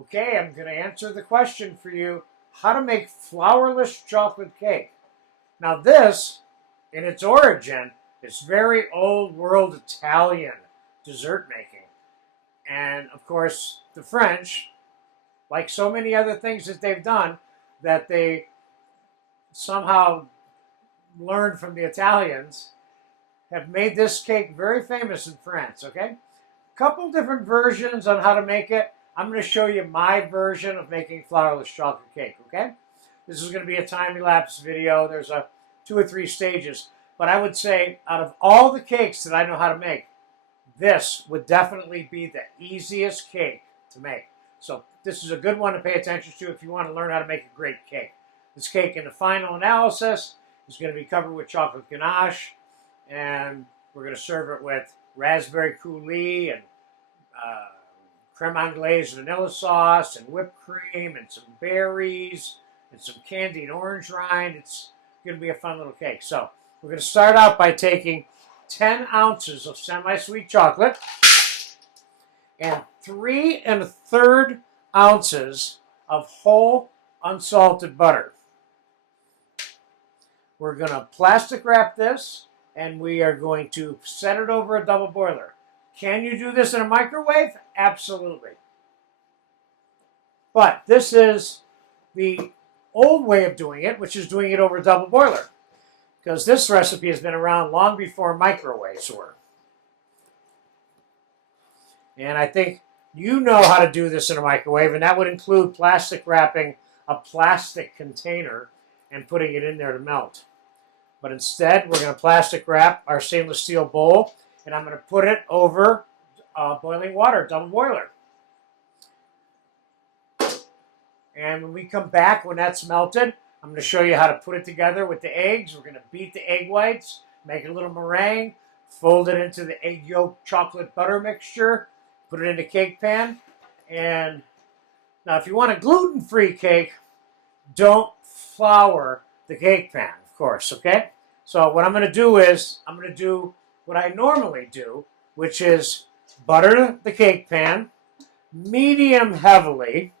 Okay, I'm going to answer the question for you, how to make flourless chocolate cake. Now this, in its origin, is very old world Italian dessert making. And of course, the French, like so many other things that they've done, that they somehow learned from the Italians, have made this cake very famous in France, okay? Couple different versions on how to make it. I'm going to show you my version of making flourless chocolate cake, okay? This is going to be a time-elapse video. There's 2 or 3 stages. But I would say out of all the cakes that I know how to make, this would definitely be the easiest cake to make. So this is a good one to pay attention to if you want to learn how to make a great cake. This cake in the final analysis is going to be covered with chocolate ganache, and we're going to serve it with raspberry coulis and creme anglaise vanilla sauce and whipped cream and some berries and some candied orange rind. It's going to be a fun little cake. So we're going to start out by taking 10 ounces of semi-sweet chocolate and 3 1/3 ounces of whole unsalted butter. We're going to plastic wrap this, and we are going to set it over a double boiler. Can you do this in a microwave? Absolutely. But this is the old way of doing it, which is doing it over a double boiler, because this recipe has been around long before microwaves were. And I think you know how to do this in a microwave, and that would include plastic wrapping a plastic container and putting it in there to melt. But instead, we're going to plastic wrap our stainless steel bowl, and I'm going to put it over boiling water, double boiler. And when we come back, when that's melted, I'm going to show you how to put it together with the eggs. We're going to beat the egg whites, make a little meringue, fold it into the egg yolk chocolate butter mixture, put it in the cake pan. And now if you want a gluten-free cake, don't flour the cake pan, of course, okay? So what I'm going to do is, I'm going to do what I normally do, which is butter the cake pan, medium heavily,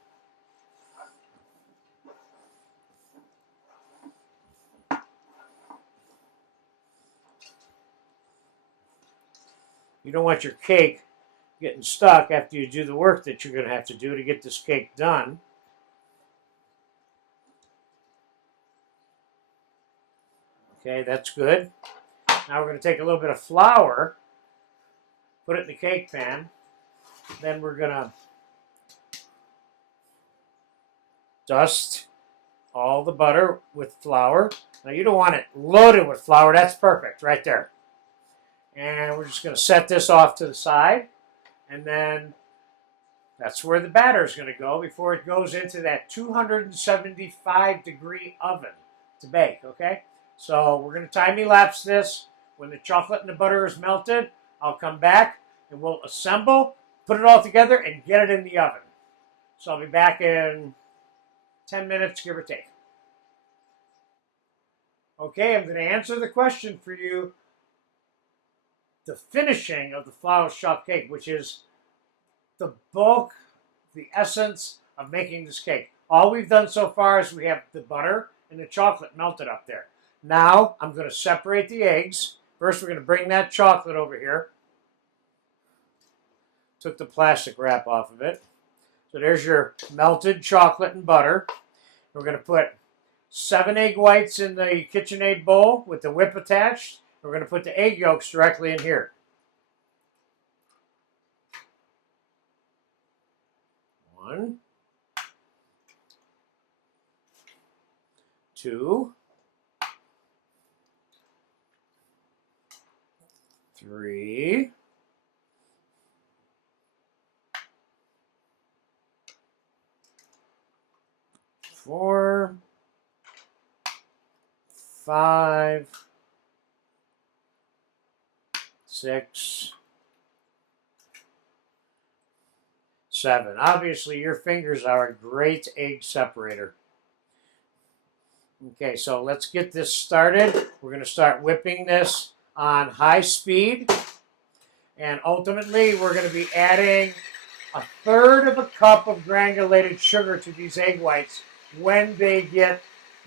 you don't want your cake getting stuck after you do the work that you're going to have to do to get this cake done. Okay, that's good. Now we're going to take a little bit of flour, put it in the cake pan. Then we're going to dust all the butter with flour. Now you don't want it loaded with flour. That's perfect right there. And we're just going to set this off to the side. And then that's where the batter is going to go before it goes into that 275-degree oven to bake, okay? So we're going to time-elapse this. When the chocolate and the butter is melted, I'll come back and we'll assemble, put it all together, and get it in the oven. So I'll be back in 10 minutes, give or take. Okay, I'm going to answer the question for you. The finishing of the flourless chocolate cake, which is the bulk, the essence of making this cake. All we've done so far is we have the butter and the chocolate melted up there. Now I'm going to separate the eggs. First we're going to bring that chocolate over here. Took the plastic wrap off of it. So there's your melted chocolate and butter. We're going to put 7 egg whites in the KitchenAid bowl with the whip attached. We're going to put the egg yolks directly in here. 1, 2, 3, 4, 5, 6, 7. Obviously, your fingers are a great egg separator. Okay, so let's get this started. We're going to start whipping this on high speed. And ultimately, we're going to be adding 1/3 of a cup of granulated sugar to these egg whites when they get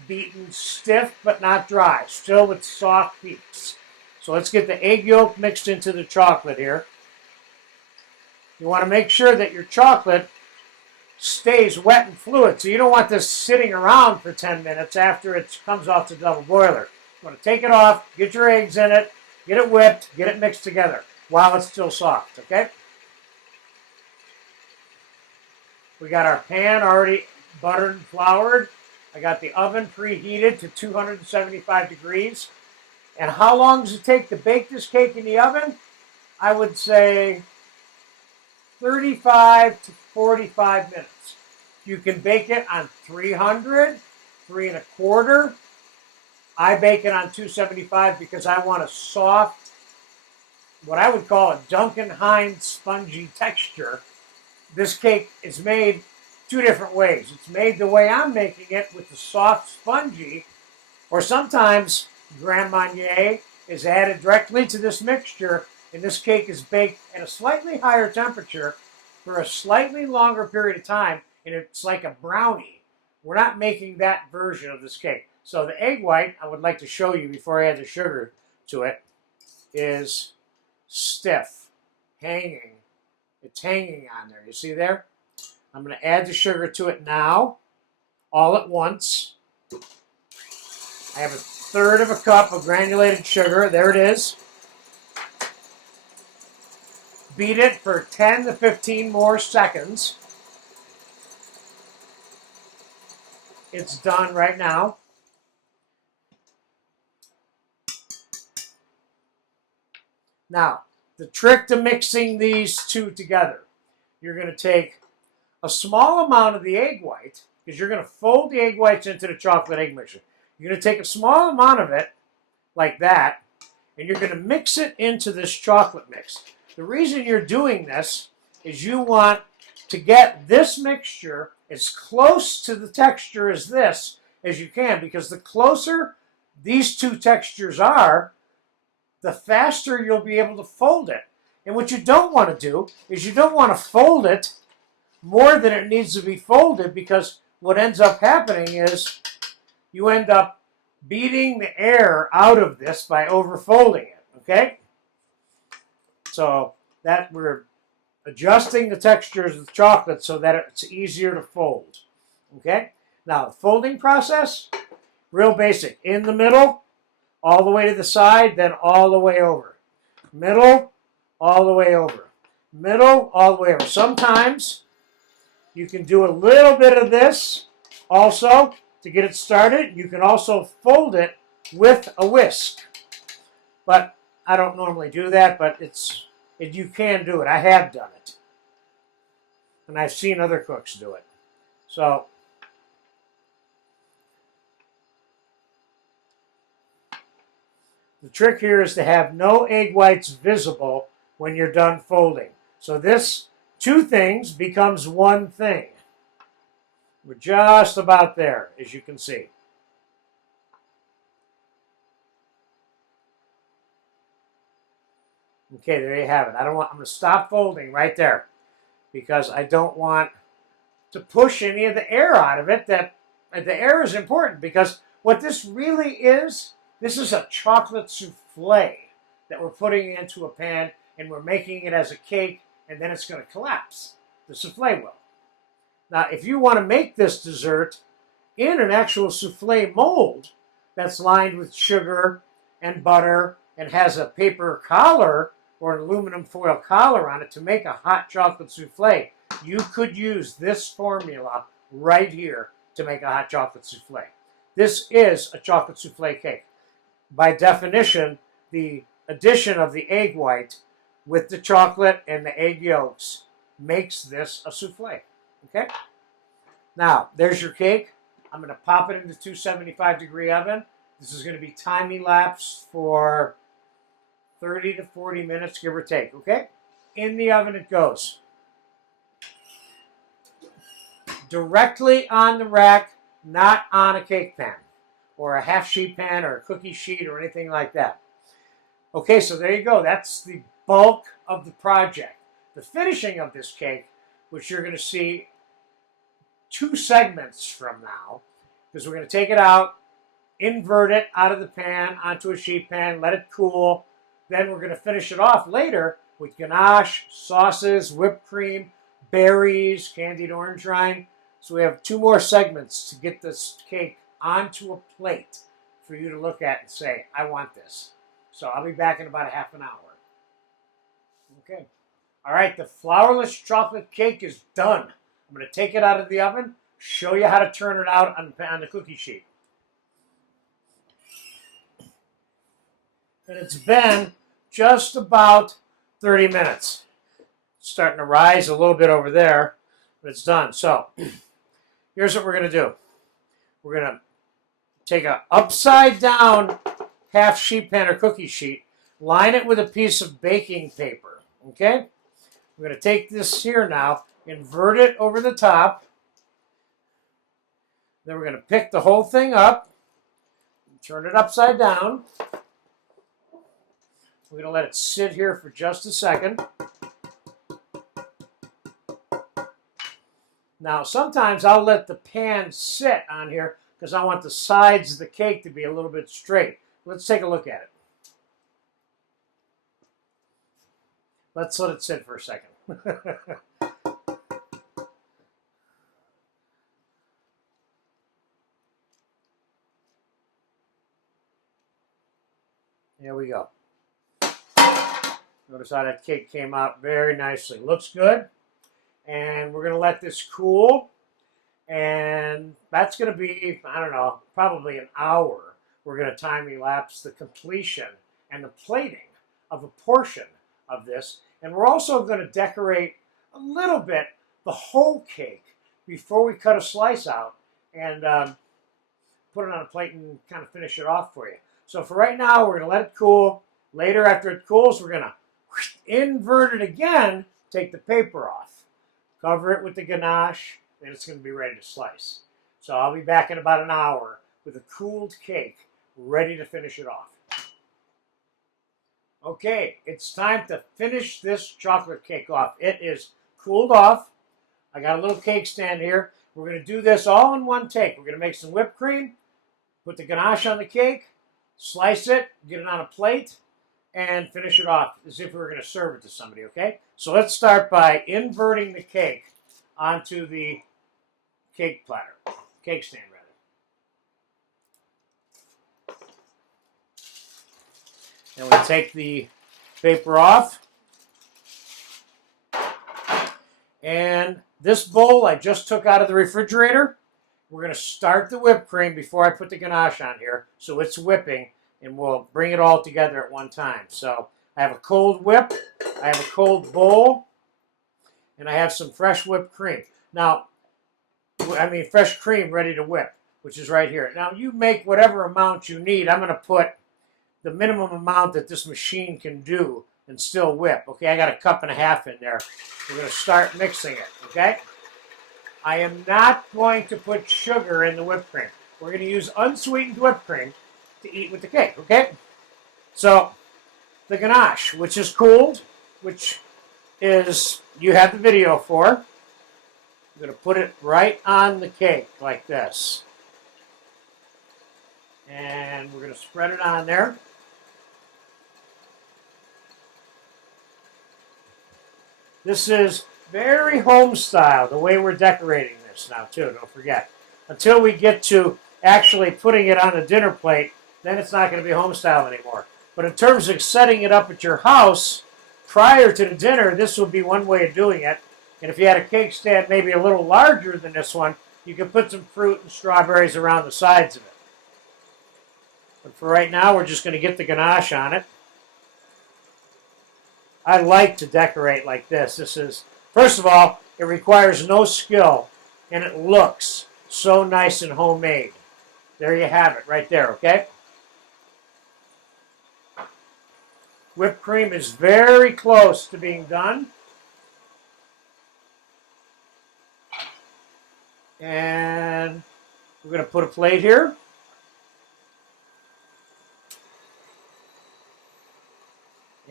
beaten stiff but not dry, still with soft peaks. So let's get the egg yolk mixed into the chocolate here. You want to make sure that your chocolate stays wet and fluid. So you don't want this sitting around for 10 minutes after it comes off the double boiler. You want to take it off, get your eggs in it, get it whipped, get it mixed together while it's still soft, okay? We got our pan already buttered and floured. I got the oven preheated to 275 degrees. And how long does it take to bake this cake in the oven? I would say 35 to 45 minutes. You can bake it on 300, 3 1/4. I bake it on 275 because I want a soft, what I would call a Duncan Hines spongy texture. This cake is made 2 different ways. It's made the way I'm making it with the soft spongy, or sometimes Grand Marnier is added directly to this mixture, and this cake is baked at a slightly higher temperature for a slightly longer period of time, and it's like a brownie. We're not making that version of this cake. So the egg white, I would like to show you before I add the sugar to it, is stiff, hanging. It's hanging on there. You see there? I'm going to add the sugar to it now, all at once. I have 1/3 of a cup of granulated sugar. There it is. Beat it for 10 to 15 more seconds. It's done right now. Now, the trick to mixing these two together, you're going to take a small amount of the egg white, because you're going to fold the egg whites into the chocolate egg mixture. You're going to take a small amount of it, like that, and you're going to mix it into this chocolate mix. The reason you're doing this is you want to get this mixture as close to the texture as this as you can, because the closer these two textures are, the faster you'll be able to fold it. And what you don't want to do is you don't want to fold it more than it needs to be folded, because what ends up happening is you end up beating the air out of this by overfolding it, okay? So that we're adjusting the textures of the chocolate so that it's easier to fold, okay? Now, the folding process, real basic. In the middle, all the way to the side, then all the way over. Middle, all the way over. Middle, all the way over. Sometimes you can do a little bit of this also to get it started. You can also fold it with a whisk. But I don't normally do that, but you can do it. I have done it. And I've seen other cooks do it. So the trick here is to have no egg whites visible when you're done folding. So this 2 things becomes 1 thing. We're just about there, as you can see. Okay, there you have it. I'm going to stop folding right there, because I don't want to push any of the air out of it. The air is important, because what this really is, this is a chocolate souffle that we're putting into a pan, and we're making it as a cake, and then it's going to collapse. The souffle will. Now, if you want to make this dessert in an actual souffle mold that's lined with sugar and butter and has a paper collar or an aluminum foil collar on it to make a hot chocolate souffle, you could use this formula right here to make a hot chocolate souffle. This is a chocolate souffle cake. By definition, the addition of the egg white with the chocolate and the egg yolks makes this a souffle. Okay? Now, there's your cake. I'm going to pop it into 275-degree oven. This is going to be time-elapsed for 30 to 40 minutes, give or take. Okay? In the oven it goes. Directly on the rack, not on a cake pan or a half-sheet pan or a cookie sheet or anything like that. Okay, so there you go. That's the bulk of the project. The finishing of this cake which you're going to see 2 segments from now, because we're going to take it out, invert it out of the pan onto a sheet pan, let it cool. Then we're going to finish it off later with ganache, sauces, whipped cream, berries, candied orange rind. So we have 2 more segments to get this cake onto a plate for you to look at and say, I want this. So I'll be back in about a half an hour. Okay. All right, the flourless chocolate cake is done. I'm going to take it out of the oven, show you how to turn it out on the cookie sheet. And it's been just about 30 minutes. It's starting to rise a little bit over there, but it's done. So here's what we're going to do. We're going to take an upside down half sheet pan or cookie sheet, line it with a piece of baking paper, okay? We're going to take this here now, invert it over the top. Then we're going to pick the whole thing up, turn it upside down. We're going to let it sit here for just a second. Now, sometimes I'll let the pan sit on here because I want the sides of the cake to be a little bit straight. Let's take a look at it. Let's let it sit for a second. There we go. Notice how that cake came out very nicely. Looks good. And we're going to let this cool. And that's going to be, I don't know, probably an hour. We're going to time-elapse the completion and the plating of a portion of this. And we're also going to decorate a little bit the whole cake before we cut a slice out and put it on a plate and kind of finish it off for you. So for right now, we're going to let it cool. Later, after it cools, we're going to invert it again, take the paper off, cover it with the ganache, and it's going to be ready to slice. So I'll be back in about an hour with a cooled cake ready to finish it off. Okay, it's time to finish this chocolate cake off. It is cooled off. I got a little cake stand here. We're going to do this all in one take. We're going to make some whipped cream, put the ganache on the cake, slice it, get it on a plate, and finish it off as if we were going to serve it to somebody, okay? So let's start by inverting the cake onto the cake platter, cake stand rather. And we take the paper off. And this bowl I just took out of the refrigerator. We're going to start the whipped cream before I put the ganache on here, so it's whipping, and we'll bring it all together at one time. So I have a cold whip, I have a cold bowl, and I have some fresh whipped cream. Now, I mean fresh cream ready to whip, which is right here. Now you make whatever amount you need. I'm going to put the minimum amount that this machine can do and still whip. Okay, I got 1.5 cups in there. We're going to start mixing it, okay? I am not going to put sugar in the whipped cream. We're going to use unsweetened whipped cream to eat with the cake, okay? So, the ganache, which is cooled, which is, you have the video for. I'm going to put it right on the cake like this. And we're going to spread it on there. This is very home style, the way we're decorating this now too, don't forget. Until we get to actually putting it on the dinner plate, then it's not going to be home style anymore. But in terms of setting it up at your house prior to the dinner, this would be one way of doing it. And if you had a cake stand maybe a little larger than this one, you could put some fruit and strawberries around the sides of it. But for right now, we're just going to get the ganache on it. I like to decorate like this. This is, first of all, it requires no skill, and it looks so nice and homemade. There you have it, right there, okay? Whipped cream is very close to being done. And we're going to put a plate here.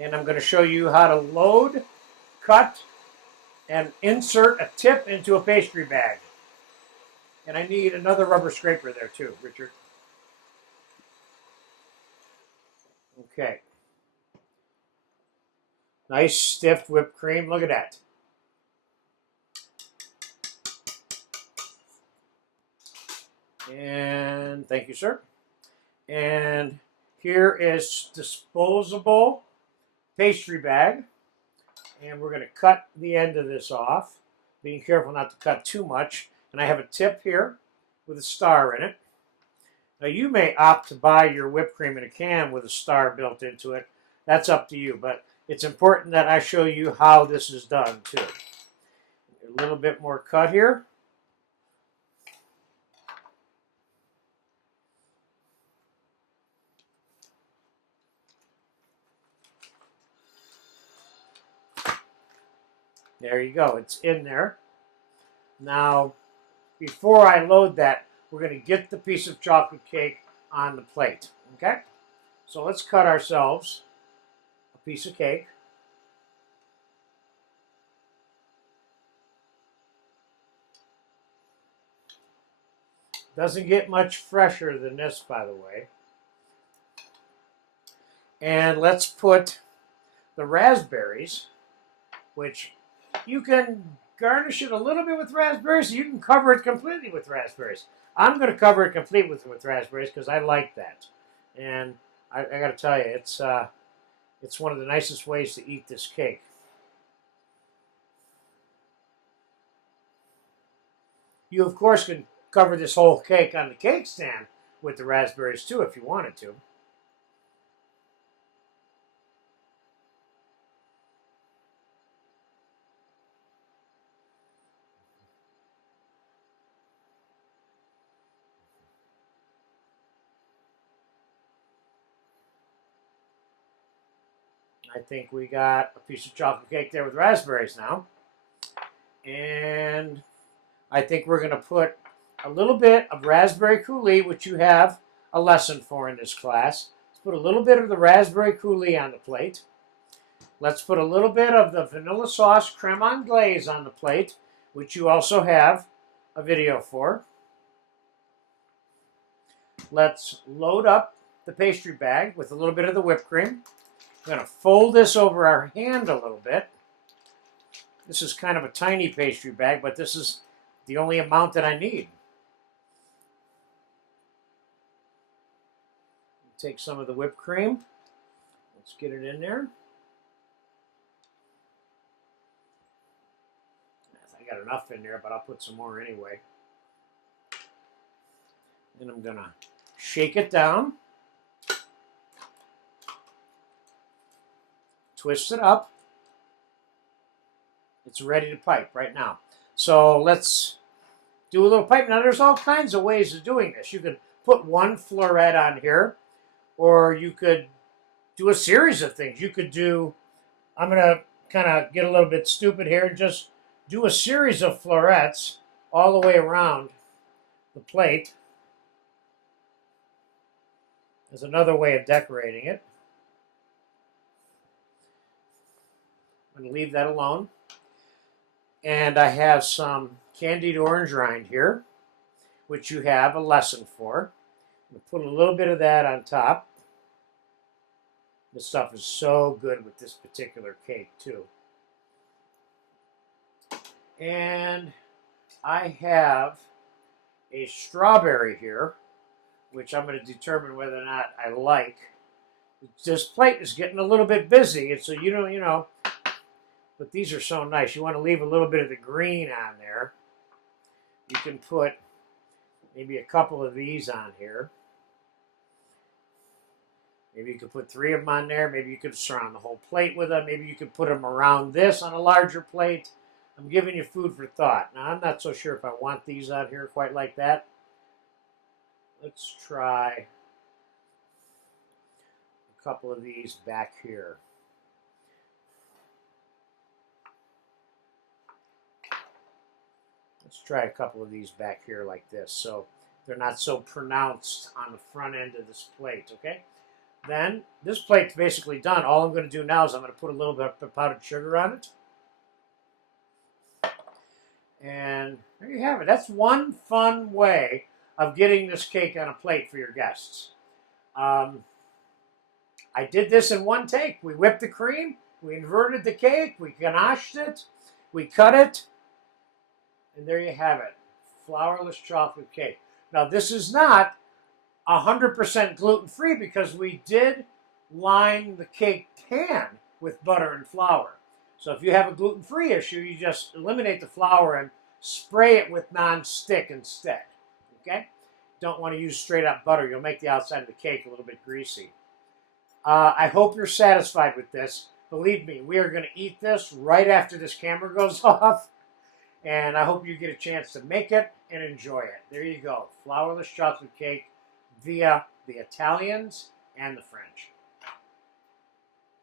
And I'm going to show you how to load, cut, and insert a tip into a pastry bag. And I need another rubber scraper there too, Richard. Okay. Nice stiff whipped cream. Look at that. And thank you, sir. And here is disposable pastry bag. And we're going to cut the end of this off, being careful not to cut too much. And I have a tip here with a star in it. Now you may opt to buy your whipped cream in a can with a star built into it. That's up to you, but it's important that I show you how this is done too. A little bit more cut here. There you go, it's in there. Now, before I load that, we're going to get the piece of chocolate cake on the plate, okay? So let's cut ourselves a piece of cake. Doesn't get much fresher than this, by the way. And let's put the raspberries, which you can garnish it a little bit with raspberries, so you can cover it completely with raspberries. I'm going to cover it complete with raspberries because I like that. And I got to tell you, it's one of the nicest ways to eat this cake. You, of course, can cover this whole cake on the cake stand with the raspberries, too, if you wanted to. I think we got a piece of chocolate cake there with raspberries now. And I think we're going to put a little bit of raspberry coulis, which you have a lesson for in this class. Let's put a little bit of the raspberry coulis on the plate. Let's put a little bit of the vanilla sauce creme anglaise on the plate, which you also have a video for. Let's load up the pastry bag with a little bit of the whipped cream. I'm going to fold this over our hand a little bit. This is kind of a tiny pastry bag, but this is the only amount that I need. Take some of the whipped cream. Let's get it in there. I got enough in there, but I'll put some more anyway. Then I'm going to shake it down. Twist it up. It's ready to pipe right now. So let's do a little pipe. Now there's all kinds of ways of doing this. You could put one floret on here, or you could do a series of things. You could do, I'm going to kind of get a little bit stupid here and just do a series of florets all the way around the plate. There's another way of decorating it. I'm going to leave that alone. And I have some candied orange rind here, which you have a lesson for. I'm going to put a little bit of that on top. This stuff is so good with this particular cake, too. And I have a strawberry here, which I'm going to determine whether or not I like. This plate is getting a little bit busy, and so you know, but these are so nice. You want to leave a little bit of the green on there. You can put maybe a couple of these on here. Maybe you could put 3 of them on there. Maybe you could surround the whole plate with them. Maybe you could put them around this on a larger plate. I'm giving you food for thought. Now, I'm not so sure if I want these out here quite like that. Let's try a couple of these back here. Let's try a couple of these back here like this, so they're not so pronounced on the front end of this plate, okay? Then, this plate's basically done. All I'm going to do now is I'm going to put a little bit of powdered sugar on it. And there you have it. That's one fun way of getting this cake on a plate for your guests. I did this in one take. We whipped the cream, we inverted the cake, we ganached it, we cut it, and there you have it. Flourless chocolate cake. Now this is not 100% gluten-free because we did line the cake pan with butter and flour. So if you have a gluten-free issue, you just eliminate the flour and spray it with non-stick instead. Okay? Don't want to use straight up butter. You'll make the outside of the cake a little bit greasy. I hope you're satisfied with this. Believe me, we are going to eat this right after this camera goes off. And I hope you get a chance to make it and enjoy it. There you go. Flourless chocolate cake via the Italians and the French.